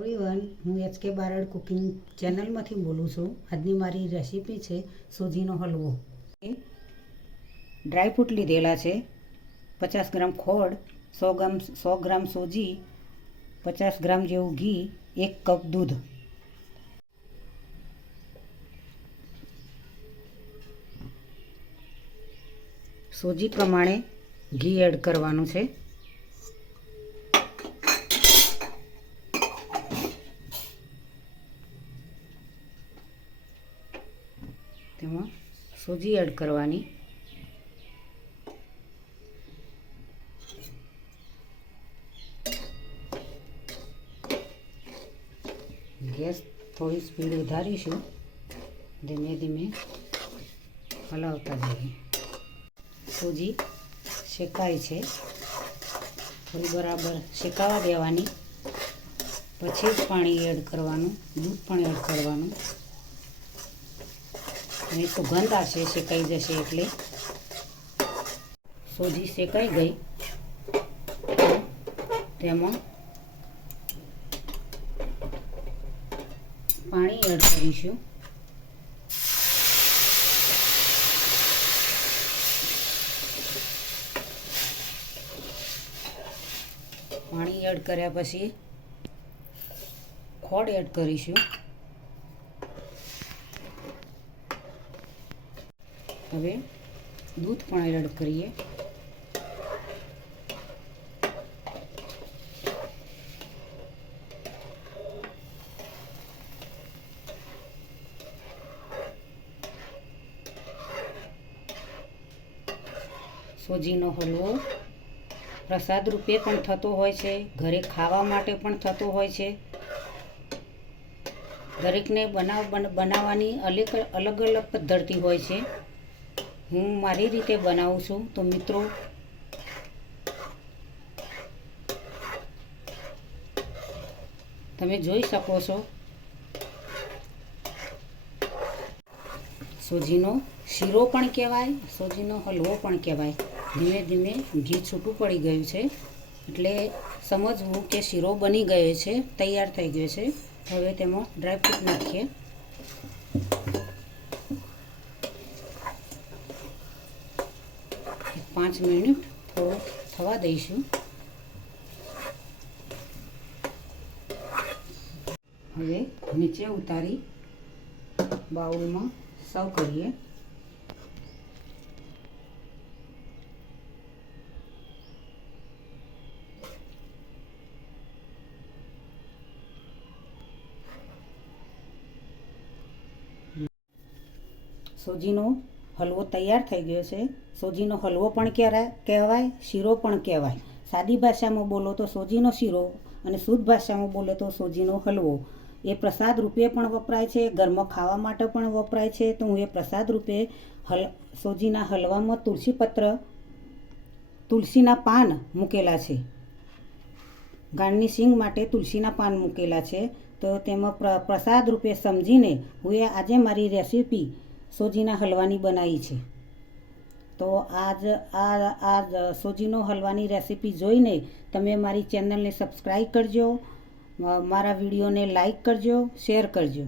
Everyone, હું HK Barad cooking ચેનલમાંથી બોલું છું. આજની મારી રેસીપી છે સોજીનો હલવો. ડ્રાયફ્રૂટ લીધેલા છે, 50 ગ્રામ ખોળ, 100 ગ્રામ સોજી, 50 ગ્રામ જેવું ઘી, 1 કપ દૂધ. સોજી પ્રમાણે ઘી એડ કરવાનું છે. તેમાં સોજી એડ કરવાની. ગેસ થોડી સ્પીડ વધારીશું. ધીમે ધીમે હલાવતા જઈએ. સોજી શેકાય છે, થોડી બરાબર શેકાવા દેવાની. પછી જ પાણી એડ કરવાનું, દૂધ પણ એડ કરવાનું. અને સુગંધ આવશે શેકાઈ જશે એટલે. સોજી શેકાઈ ગઈ, તેમાં પાણી એડ કરીશું. પાણી એડ કર્યા પછી ખોળ એડ કરીશું. હવે દૂધ પણ એડ કરીએ. સોજીનો હલવો પ્રસાદ રૂપે પણ થતો હોય છે, ઘરે ખાવા માટે પણ થતો હોય છે. દરેકને બનાવવાની અલગ અલગ પદ્ધતિ હોય છે. હું મારી રીતે બનાવું છું. તો મિત્રો, તમે જોઈ શકો છો. સોજીનો શીરો પણ કહેવાય, સોજીનો હલવો પણ કહેવાય. ધીમે ધીમે ઘી છૂટું પડી ગયું છે એટલે સમજવું કે શીરો બની ગયો છે, તૈયાર થઈ ગયો છે. હવે તેમાં ડ્રાયફ્રૂટ નાખીએ. પાંચ મિનિટ થોડું થવા દઈશું. હવે નીચે ઉતારી બાઉલમાં સર્વ કરીએ. સોજીનો હલવો તૈયાર થઈ ગયો છે. સોજીનો હલવો પણ કહેવાય, શીરો પણ કહેવાય. સાદી ભાષામાં બોલો તો સોજીનો શીરો, અને શુદ્ધ ભાષામાં બોલો તો સોજીનો હલવો. એ પ્રસાદ રૂપે પણ વપરાય છે, ઘરમાં ખાવા માટે પણ વપરાય છે. તો હું એ પ્રસાદ રૂપે સોજીના હલવામાં તુલસીના પાન મૂકેલા છે. ગાર્નિશિંગ માટે તુલસીના પાન મૂકેલા છે. તો તેમાં પ્રસાદ રૂપે સમજીને હું આજે મારી રેસીપી સોજીના હલવાની બનાવી છે. તો આજ સોજીનો હલવાની રેસીપી જોઈને તમે મારી ચેનલને સબસ્ક્રાઈબ કરજો, મારા વિડીયોને લાઈક કરજો, શેર કરજો.